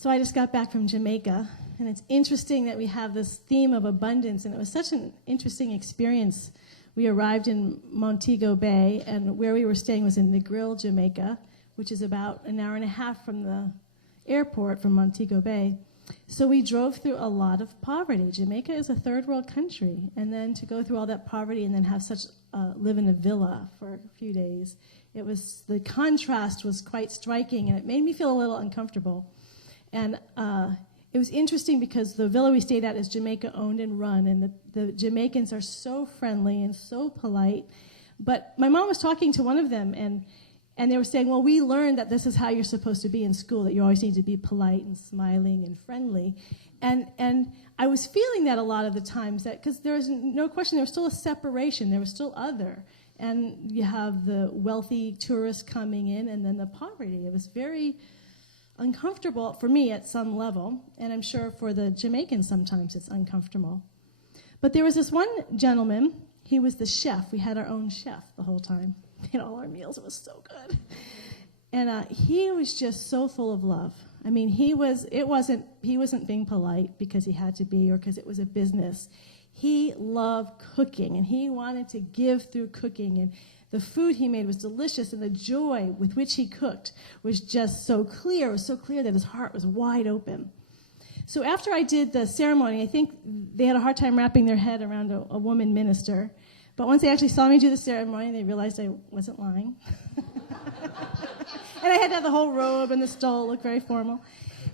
So I just got back from Jamaica, and it's interesting that we have this theme of abundance, and it was such an interesting experience. We arrived in Montego Bay, and where we were staying was in Negril, Jamaica, which is about an hour and a half from the airport from Montego Bay. So we drove through a lot of poverty. Jamaica is a third world country, and then to go through all that poverty and then have live in a villa for a few days, the contrast was quite striking, and it made me feel a little uncomfortable. And it was interesting because the villa we stayed at is Jamaica owned and run, and the Jamaicans are so friendly and so polite. But my mom was talking to one of them, and they were saying, well, we learned that this is how you're supposed to be in school, that you always need to be polite and smiling and friendly. And I was feeling that a lot of the times, that because there was no question, there was still a separation, there was still other. And you have the wealthy tourists coming in, and then the poverty. It was very uncomfortable for me at some level, and I'm sure for the Jamaicans sometimes it's uncomfortable. But there was this one gentleman, he was the chef. We had our own chef the whole time. We had all our meals, it was so good. And he was just so full of love. I mean, he wasn't being polite because he had to be or because it was a business. He loved cooking, and he wanted to give through cooking, and the food he made was delicious, and the joy with which he cooked was just so clear. It was so clear that his heart was wide open. So after I did the ceremony, I think they had a hard time wrapping their head around a woman minister. But once they actually saw me do the ceremony, they realized I wasn't lying. And I had to have the whole robe and the stole, look very formal.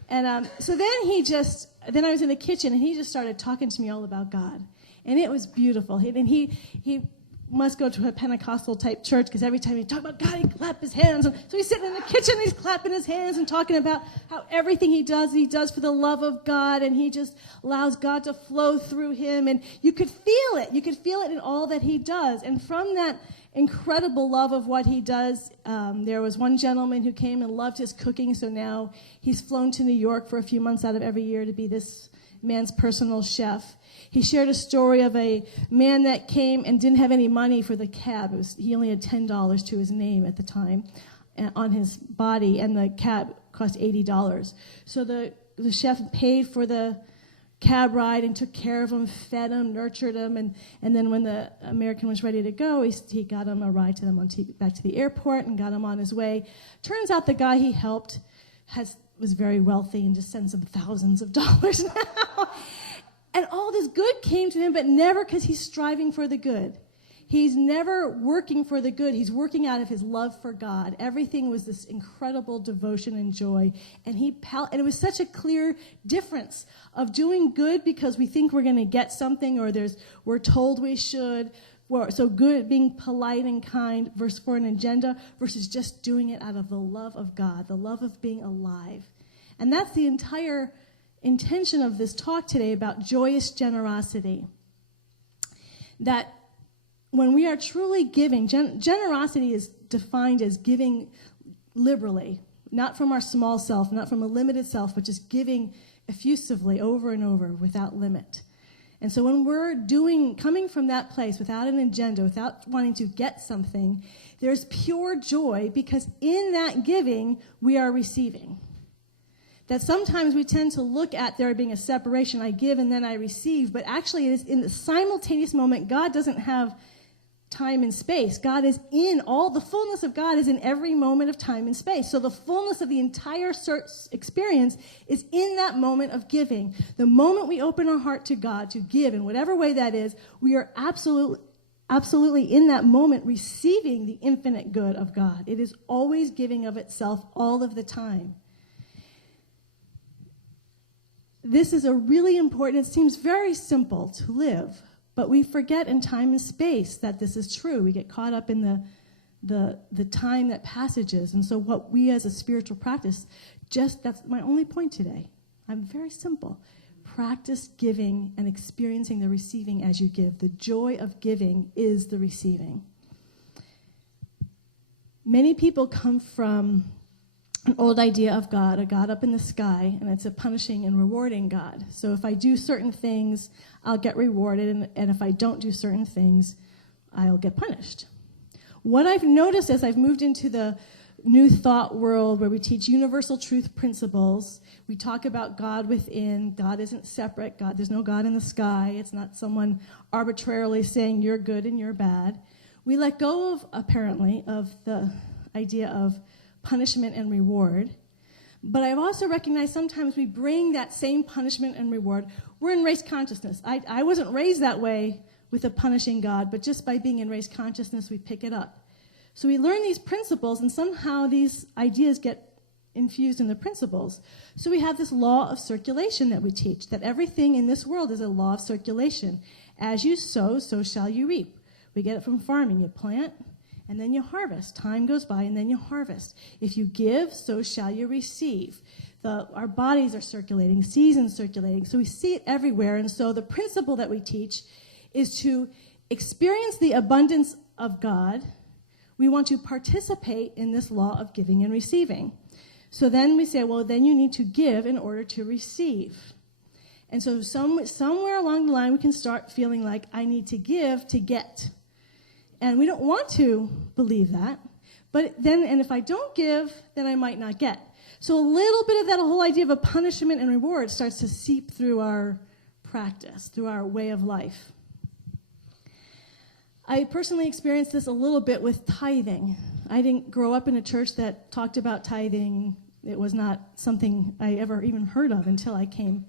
And so then I was in the kitchen, and he just started talking to me all about God. And it was beautiful. He must go to a Pentecostal-type church, because every time he talked about God, he'd clap his hands. And so he's sitting in the kitchen, he's clapping his hands and talking about how everything he does for the love of God, and he just allows God to flow through him. And you could feel it. You could feel it in all that he does. And from that incredible love of what he does, there was one gentleman who came and loved his cooking, so now he's flown to New York for a few months out of every year to be this man's personal chef. He shared a story of a man that came and didn't have any money for the cab. He only had $10 to his name at the time on his body, and the cab cost $80. So the chef paid for the cab ride and took care of him, fed him, nurtured him, and then when the American was ready to go, he got him a ride to them back to the airport and got him on his way. Turns out the guy he helped was very wealthy and just sends him thousands of dollars now. And all this good came to him, but never because he's striving for the good. He's never working for the good. He's working out of his love for God. Everything was this incredible devotion and joy. And it was such a clear difference of doing good because we think we're going to get something, or we're told we should. So good, being polite and kind versus for an agenda, versus just doing it out of the love of God, the love of being alive. And that's the entire intention of this talk today about joyous generosity. That when we are truly giving, generosity is defined as giving liberally, not from our small self, not from a limited self, but just giving effusively over and over without limit. And so when we're coming from that place without an agenda, without wanting to get something, there's pure joy, because in that giving, we are receiving. That sometimes we tend to look at there being a separation, I give and then I receive, but actually it is in the simultaneous moment. God doesn't have time and space. God is the fullness of God is in every moment of time and space. So the fullness of the entire experience is in that moment of giving. The moment we open our heart to God to give in whatever way that is, we are absolutely in that moment receiving the infinite good of God. It is always giving of itself all of the time. This is a really important, it seems very simple to live, but we forget in time and space that this is true. We get caught up in the time that passages. And so what we as a spiritual practice, that's my only point today. I'm very simple. Practice giving and experiencing the receiving as you give. The joy of giving is the receiving. Many people come from an old idea of God, a God up in the sky, and it's a punishing and rewarding God. So if I do certain things, I'll get rewarded, and if I don't do certain things, I'll get punished. What I've noticed as I've moved into the New Thought world where we teach universal truth principles. We talk about God within. God isn't separate. There's no God in the sky. It's not someone arbitrarily saying you're good and you're bad. We let go of, apparently, of the idea of punishment and reward. But I've also recognized sometimes we bring that same punishment and reward. We're in race consciousness. I wasn't raised that way with a punishing God, but just by being in race consciousness, we pick it up. So we learn these principles, and somehow these ideas get infused in the principles. So we have this law of circulation that we teach, that everything in this world is a law of circulation. As you sow, so shall you reap. We get it from farming. You plant, and then you harvest. Time goes by, and then you harvest. If you give, so shall you receive. Our bodies are circulating, seasons circulating. So we see it everywhere. And so the principle that we teach is to experience the abundance of God. We want to participate in this law of giving and receiving. So then we say, well, then you need to give in order to receive. And so somewhere along the line, we can start feeling like I need to give to get. And we don't want to believe that. But then, and if I don't give, then I might not get. So a little bit of that whole idea of a punishment and reward starts to seep through our practice, through our way of life. I personally experienced this a little bit with tithing. I didn't grow up in a church that talked about tithing. It was not something I ever even heard of until I came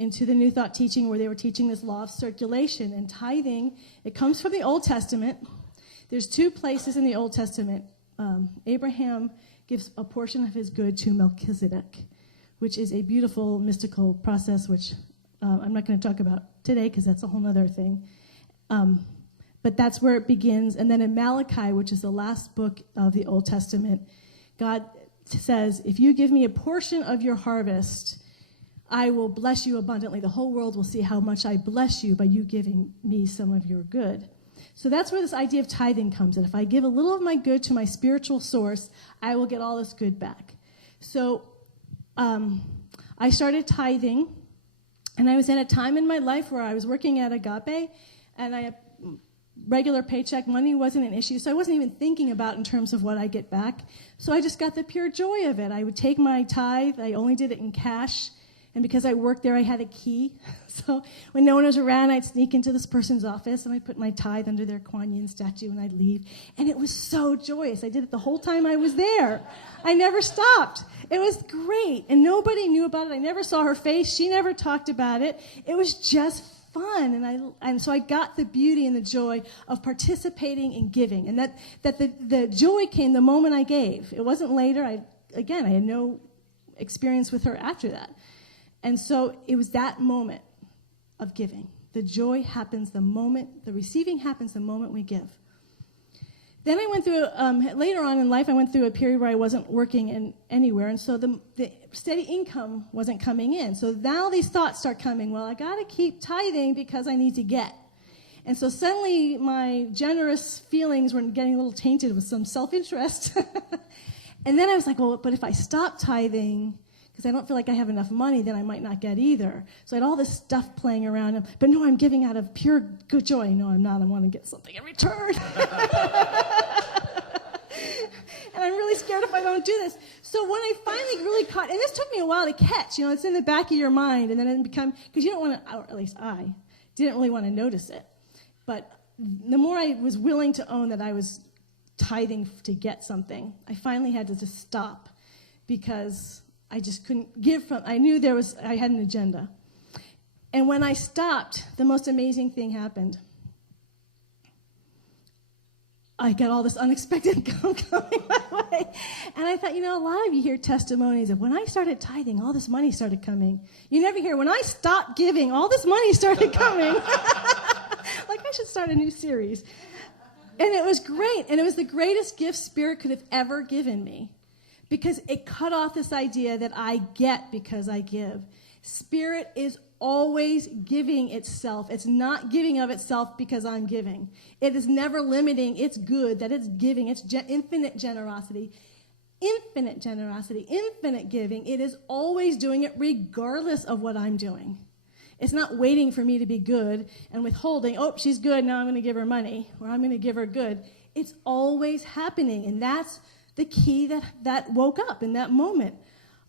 into the New Thought teaching where they were teaching this law of circulation. And tithing, it comes from the Old Testament. There's 2 places in the Old Testament. Abraham gives a portion of his good to Melchizedek, which is a beautiful mystical process, which I'm not going to talk about today because that's a whole other thing. But that's where it begins. And then in Malachi, which is the last book of the Old Testament, God says, if you give me a portion of your harvest, I will bless you abundantly. The whole world will see how much I bless you by you giving me some of your good. So that's where this idea of tithing comes in. If I give a little of my good to my spiritual source, I will get all this good back. So I started tithing, and I was at a time in my life where I was working at Agape, and regular paycheck money wasn't an issue, so I wasn't even thinking about in terms of what I get back. So I just got the pure joy of it. I would take my tithe. I only did it in cash, and because I worked there, I had a key. So when no one was around, I'd sneak into this person's office, and I'd put my tithe under their Kuan Yin statue, and I'd leave. And it was so joyous. I did it the whole time I was there. I never stopped. It was great, and nobody knew about it. I never saw her face. She never talked about it. It was just fun, and so I got the beauty and the joy of participating in giving, and that the joy came the moment I gave. It wasn't later. I had no experience with her after that, and so it was that moment of giving. The joy happens the moment, the receiving happens the moment we give. Then I went through, later on in life, I went through a period where I wasn't working anywhere, and so the steady income wasn't coming in. So now these thoughts start coming, well, I got to keep tithing because I need to get. And so suddenly my generous feelings were getting a little tainted with some self-interest. And then I was like, well, but if I stop tithing, because I don't feel like I have enough money, then I might not get either. So I had all this stuff playing around. But no, I'm giving out of pure good joy. No, I'm not. I want to get something in return. And I'm really scared if I don't do this. So when I finally really caught, and this took me a while to catch, it's in the back of your mind, and then it become, because you don't want to, or at least I didn't really want to notice it. But the more I was willing to own that I was tithing to get something, I finally had to just stop, because I just couldn't give from, I knew I had an agenda. And when I stopped, the most amazing thing happened. I got all this unexpected income coming my way. And I thought, a lot of you hear testimonies of when I started tithing, all this money started coming. You never hear, when I stopped giving, all this money started coming. Like I should start a new series. And it was great. And it was the greatest gift Spirit could have ever given me, because it cut off this idea that I get because I give. Spirit is always giving itself. It's not giving of itself because I'm giving. It is never limiting its good that it's giving. It's infinite generosity, infinite giving. It is always doing it regardless of what I'm doing. It's not waiting for me to be good and withholding, oh, she's good, now I'm going to give her money, or I'm going to give her good. It's always happening, and that's the key that woke up in that moment.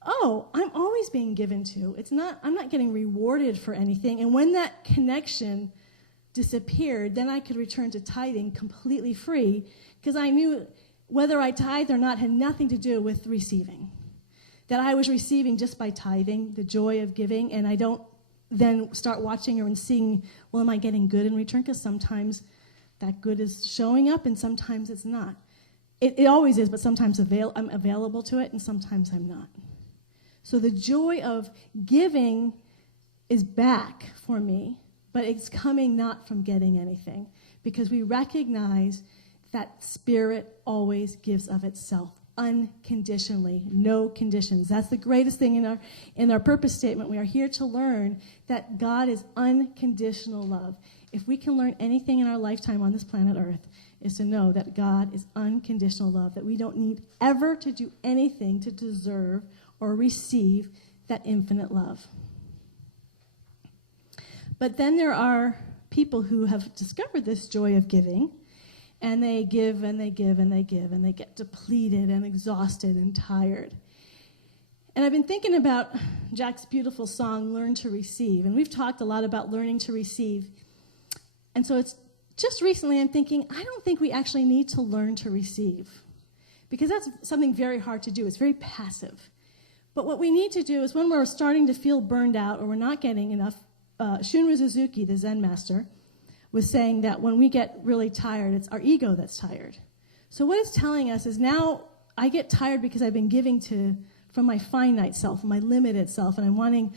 Oh, I'm always being given to. I'm not getting rewarded for anything. And when that connection disappeared, then I could return to tithing completely free, because I knew whether I tithed or not had nothing to do with receiving. That I was receiving just by tithing, the joy of giving, and I don't then start watching and seeing, well, am I getting good in return? Because sometimes that good is showing up and sometimes it's not. It always is, but sometimes I'm available to it and sometimes I'm not. So the joy of giving is back for me, but it's coming not from getting anything, because we recognize that Spirit always gives of itself unconditionally, no conditions. That's the greatest thing in our purpose statement. We are here to learn that God is unconditional love. If we can learn anything in our lifetime on this planet Earth, is to know that God is unconditional love, that we don't need ever to do anything to deserve or receive that infinite love. But then there are people who have discovered this joy of giving, and they give and they give and they give, and they get depleted and exhausted and tired. And I've been thinking about Jack's beautiful song, Learn to Receive, and we've talked a lot about learning to receive. And so it's just recently I'm thinking, I don't think we actually need to learn to receive, because that's something very hard to do. It's very passive. But what we need to do is, when we're starting to feel burned out or we're not getting enough, Shunryu Suzuki, the Zen master, was saying that when we get really tired, it's our ego that's tired. So what it's telling us is, now I get tired because I've been giving from my finite self, my limited self, and I'm wanting,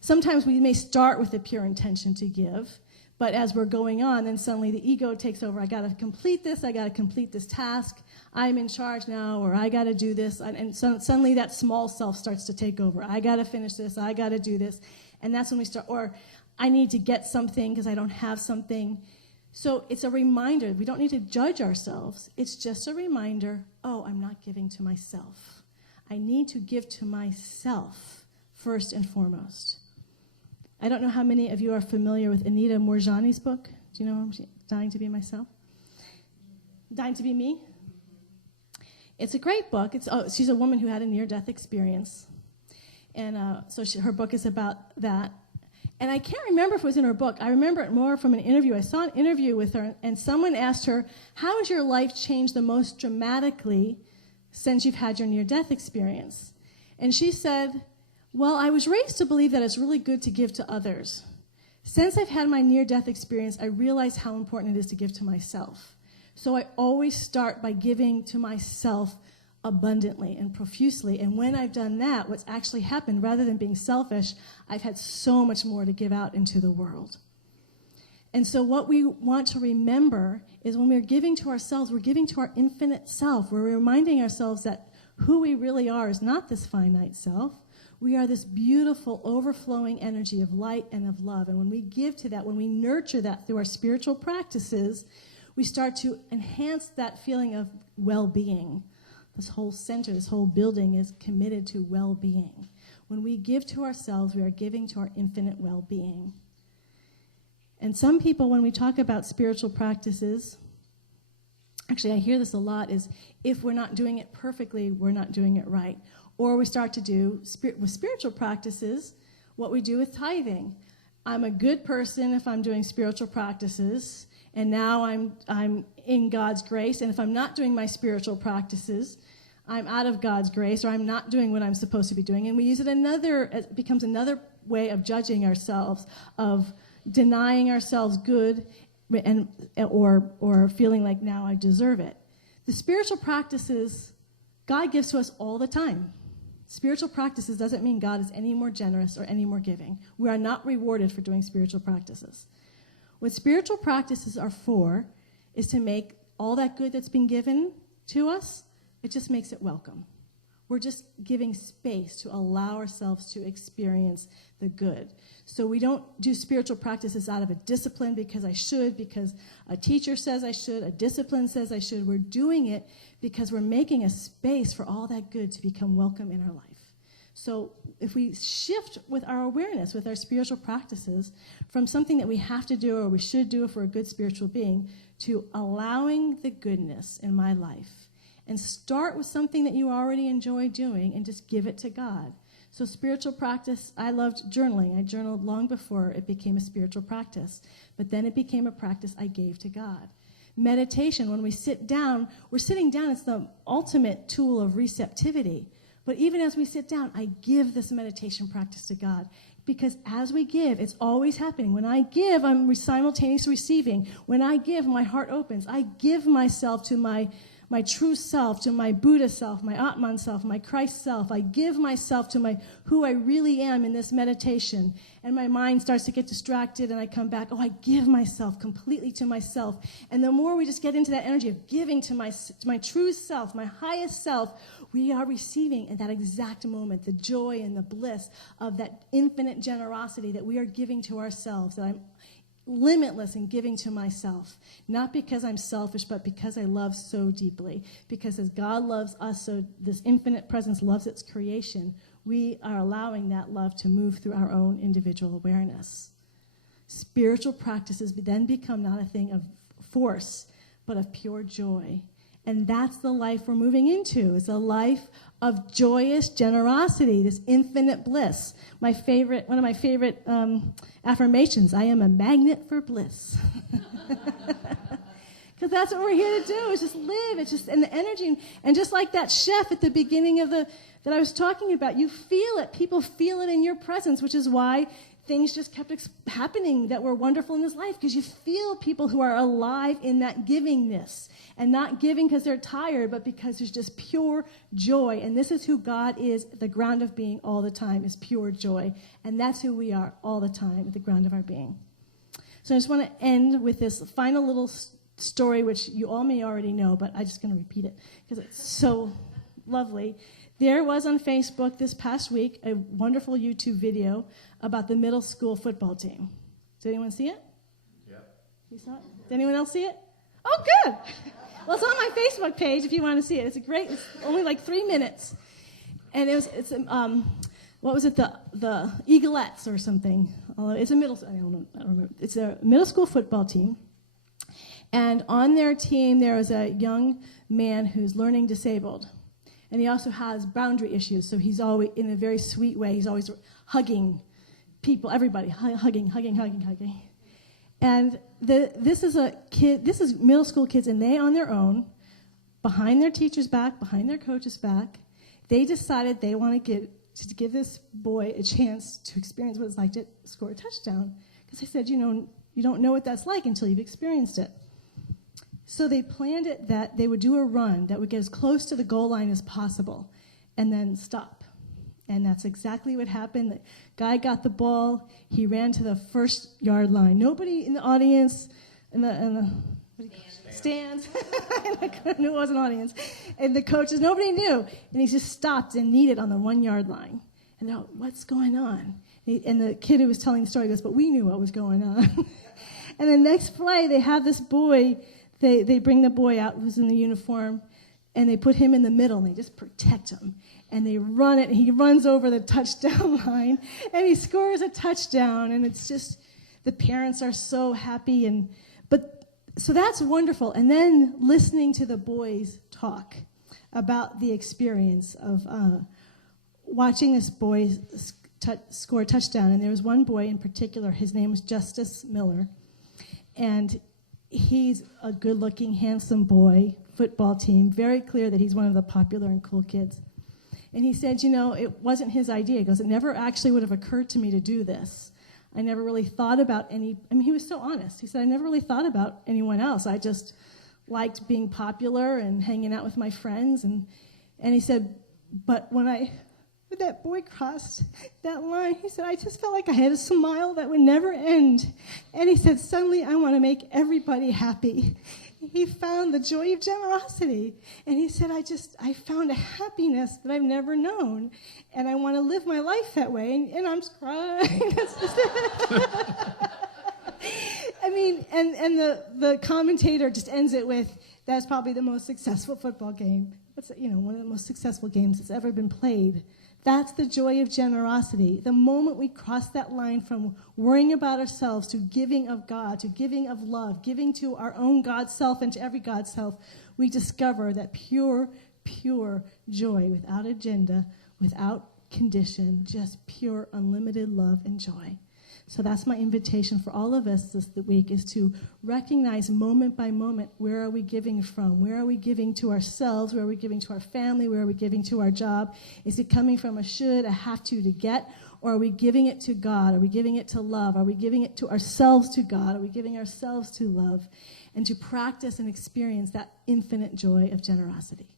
sometimes we may start with the pure intention to give, but as we're going on, then suddenly the ego takes over. I got to complete this task, I'm in charge now, or I got to do this, and so suddenly that small self starts to take over. I got to finish this, I got to do this, and that's when we start, or I need to get something because I don't have something. So it's a reminder. We don't need to judge ourselves. It's just a reminder, oh, I'm not giving to myself. I need to give to myself first and foremost. I don't know how many of you are familiar with Anita Moorjani's book. Do you know her? Dying to Be Myself? Dying to Be Me? It's a great book. She's a woman who had a near-death experience. And her book is about that. And I can't remember if it was in her book. I remember it more from an interview. I saw an interview with her, and someone asked her, how has your life changed the most dramatically since you've had your near-death experience? And she said, well, I was raised to believe that it's really good to give to others. Since I've had my near-death experience, I realize how important it is to give to myself. So I always start by giving to myself abundantly and profusely. And when I've done that, what's actually happened, rather than being selfish, I've had so much more to give out into the world. And so what we want to remember is, when we're giving to ourselves, we're giving to our infinite self. We're reminding ourselves that who we really are is not this finite self. We are this beautiful, overflowing energy of light and of love. And when we give to that, when we nurture that through our spiritual practices, we start to enhance that feeling of well-being. This whole center, this whole building is committed to well-being. When we give to ourselves, we are giving to our infinite well-being. And some people, when we talk about spiritual practices, actually I hear this a lot, is if we're not doing it perfectly, we're not doing it right. Or we start to do, with spiritual practices, what we do with tithing. I'm a good person if I'm doing spiritual practices, and now I'm in God's grace, and if I'm not doing my spiritual practices, I'm out of God's grace, or I'm not doing what I'm supposed to be doing. And we use it becomes another way of judging ourselves, of denying ourselves good, or feeling like now I deserve it. The spiritual practices, God gives to us all the time. Spiritual practices doesn't mean God is any more generous or any more giving. We are not rewarded for doing spiritual practices. What spiritual practices are for is to make all that good that's been given to us, it just makes it welcome. We're just giving space to allow ourselves to experience the good. So we don't do spiritual practices out of a discipline because a teacher says I should, a discipline says I should. We're doing it because we're making a space for all that good to become welcome in our life. So if we shift with our awareness, with our spiritual practices, from something that we have to do or we should do if we're a good spiritual being, to allowing the goodness in my life and start with something that you already enjoy doing and just give it to God. So spiritual practice, I loved journaling. I journaled long before it became a spiritual practice. But then it became a practice I gave to God. Meditation, when we sit down, we're sitting down, it's the ultimate tool of receptivity. But even as we sit down, I give this meditation practice to God. Because as we give, it's always happening. When I give, I'm simultaneously receiving. When I give, my heart opens. I give myself to my true self, to my Buddha self, my Atman self, my Christ self. I give myself to who I really am in this meditation. And my mind starts to get distracted, and I come back. Oh, I give myself completely to myself. And the more we just get into that energy of giving to my true self, my highest self, we are receiving at that exact moment the joy and the bliss of that infinite generosity that we are giving to ourselves, that I'm limitless in giving to myself, not because I'm selfish, but because I love so deeply. Because as God loves us, so this infinite presence loves its creation, we are allowing that love to move through our own individual awareness. Spiritual practices then become not a thing of force, but of pure joy. And that's the life we're moving into. It's a life of joyous generosity, this infinite bliss. One of my favorite affirmations, I am a magnet for bliss. Because that's what we're here to do, is just live. It's just, and the energy, and just like that chef at the beginning of that I was talking about, you feel it. People feel it in your presence, which is why things just kept happening that were wonderful in his life, because you feel people who are alive in that givingness, and not giving because they're tired, but because there's just pure joy. And this is who God is at the ground of being all the time, is pure joy. And that's who we are all the time at the ground of our being. So I just want to end with this final little story, which you all may already know, but I'm just going to repeat it because it's so lovely. There was on Facebook this past week a wonderful YouTube video about the middle school football team. Did anyone see it? Yeah. You saw it? Did anyone else see it? Oh, good. Well, it's on my Facebook page if you want to see it. It's only like 3 minutes. And what was it, the Eaglettes or something. It's a I don't remember. It's a middle school football team. And on their team, there is a young man who's learning disabled. And he also has boundary issues, so he's always, in a very sweet way, he's always hugging people, everybody, hugging. And this is middle school kids, and they, on their own, behind their teacher's back, behind their coach's back, they decided they want to give this boy a chance to experience what it's like to score a touchdown. Because they said, you don't know what that's like until you've experienced it. So they planned it that they would do a run that would get as close to the goal line as possible and then stop. And that's exactly what happened. The guy got the ball. He ran to the first yard line. Nobody in the audience, in the stands, it was an audience, and the coaches, nobody knew. And he just stopped and kneed it on the 1 yard line. And they're like, what's going on? And the kid who was telling the story goes, but we knew what was going on. And the next play, they have this boy. They bring the boy out who's in the uniform, and they put him in the middle, and they just protect him. And they run it, and he runs over the touchdown line, and he scores a touchdown. And it's just, the parents are so happy. So that's wonderful. And then listening to the boys talk about the experience of watching this boy score a touchdown. And there was one boy in particular, his name was Justice Miller, and he's a good-looking, handsome boy, football team, very clear that he's one of the popular and cool kids. And he said, it wasn't his idea. He goes, it never actually would have occurred to me to do this. I never really thought about he was so honest. He said, I never really thought about anyone else. I just liked being popular and hanging out with my friends. And he said, but when that boy crossed that line, he said, I just felt like I had a smile that would never end. And he said, suddenly I want to make everybody happy. He found the joy of generosity. And he said, I found a happiness that I've never known. And I want to live my life that way. And I'm just crying. That's just and the commentator just ends it with, that's probably the most successful football game. It's one of the most successful games that's ever been played. That's the joy of generosity. The moment we cross that line from worrying about ourselves to giving of God, to giving of love, giving to our own God self and to every God self, we discover that pure, pure joy without agenda, without condition, just pure, unlimited love and joy. So that's my invitation for all of us this week, is to recognize moment by moment, where are we giving from? Where are we giving to ourselves? Where are we giving to our family? Where are we giving to our job? Is it coming from a should, a have to get? Or are we giving it to God? Are we giving it to love? Are we giving it to ourselves to God? Are we giving ourselves to love? And to practice and experience that infinite joy of generosity.